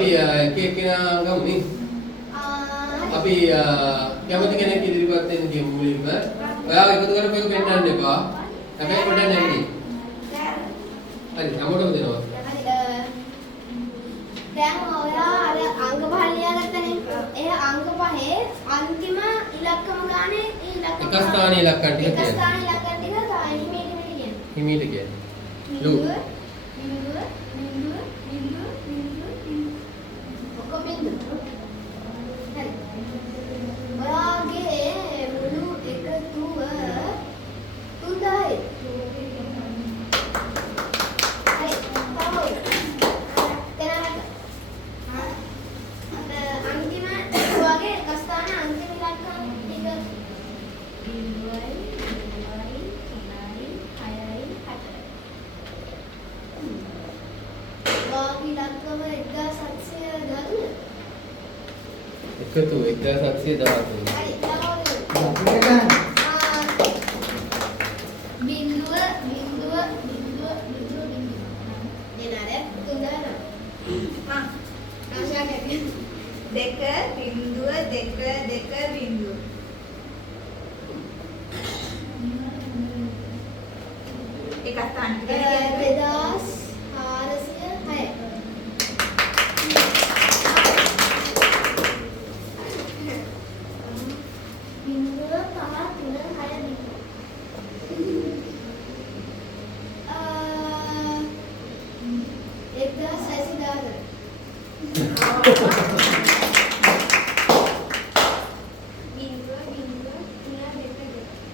අපි එක එක්කෙනා ගමු නේ. අපි කැමති කෙනෙක් ඉදිරිපත් වෙන්න කියමු මුලින්ම. ඔයාව එකතු කරපු එක පෙන්නන්න එපා. හැබැයි පොඩ්ඩක් නැගී. හරි හැමෝටම දෙනවා. දැන් ඔයා අර අංක පහ ලියාගත්තනේ. ඒ අංක පහේ අන්තිම ඉලක්කම ගානේ ඉලක්කම එක ස්ථානීය ඉලක්කම් ටික එක කියන්න. ස්ථානීය ඉලක්කම් ටික හිමීට කියන්න. හිමීට කියන්න. බිඳුව බිඳුව බිඳුව බිඳුව බිඳුව ඔක්කොම බිඳුව. හරි. ඔයාගේ මුළු එකතුව 3000යි. හරි. තව අන්තිම ඔයාගේ එක ස්ථාන අන්තිම ඉලක්කම් ටික 0යි 2යි 3යි 6යි 4යි. ඔයාගේ ඉලක්කම 1713. එකතු 1713. හරි. බිඳුව බිඳුව බිඳුව බිඳුව බිඳුව. එනare තුන්දරන. ආශාකේ. දෙක බිඳුව දෙක දෙක බිඳුව. එක ස්ථාන ටික 2406. බිඳුව පහ තුන හය බිඳුව. 1614. බිඳුව බිඳුව තුන දෙක දෙක. 2304.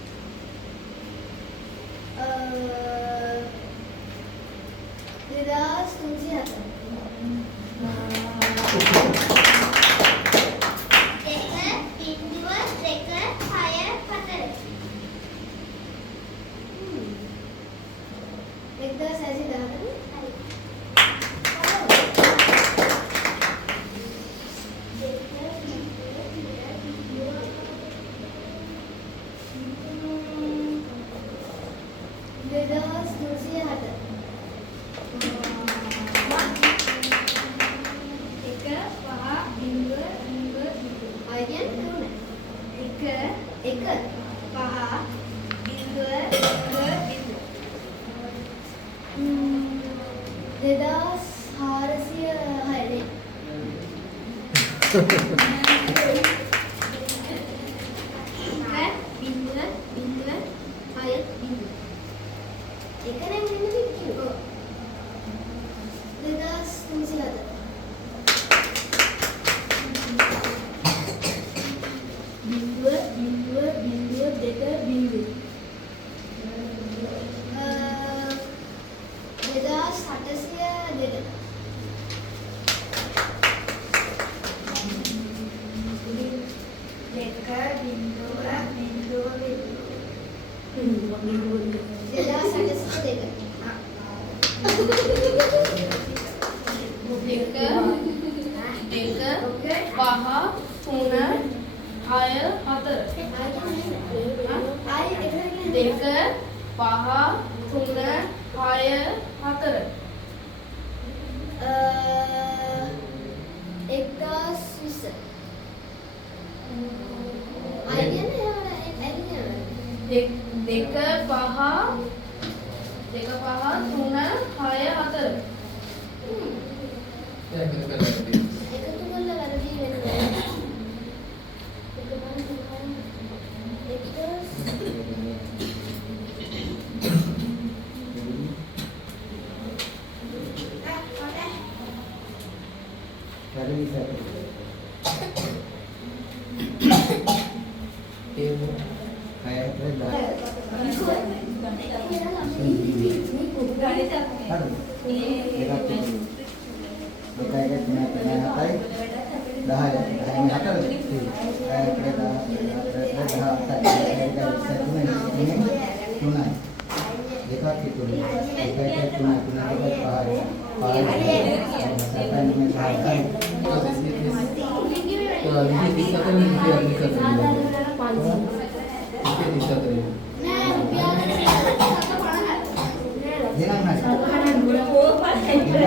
Nah,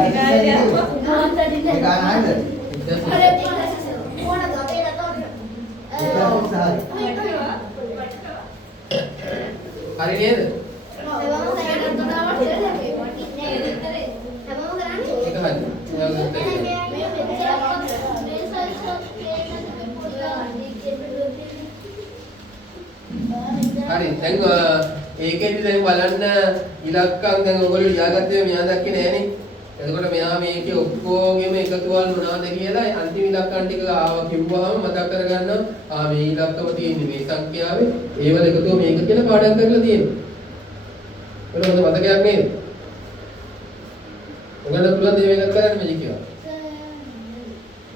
හරි නේද? ඒක හරි. හරි. දැන් ඒකෙදි දැන් බලන්න ඉලක්කම් දැන් ඔයගොල්ලෝ ලියාගත්තේ මෙයා දැක්කේ නෑනේ. එතකොට මෙයා මේකේ ඔක්කොගෙම එකතුවල් මොනවද කියලා අන්තිම ඉලක්කම් ටික ආවා කිව්වහම මතක් කරගන්නවා. මේ ඉලක්කම තියෙන්නේ මේ සංඛ්‍යාවේ. ඒවල එකතුව මේක කියලා පාඩම් කරලා තියෙනවා. ඒක හොඳ මතකයක් නේද? ඔයගොල්ලෝ පුළුවන් දේ මේක කරන්න මැජික් එක.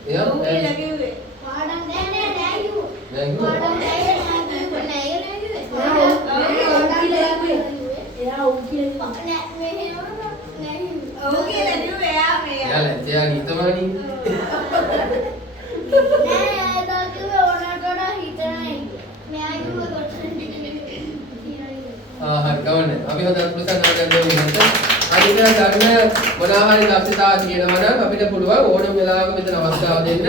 එයා කියලා කිව්වේ. පාඩම් නෑ යු. නෑ කිව්වා. පාඩම් නෑ ඔව් කියලා කිව්වේ එයා මෙයා. යාලා එයාගේ හිතමානි. හරි කවන්නේ. අපි හොඳ ප්‍රශ්න අහගන්න ඕනේ. අනිත් ගන්න මොනවා හරි දක්ෂතාවය තියෙනවා නම් අපිට පුළුවන් ඕනම වෙලාවක මෙතන අවස්ථාව දෙන්න.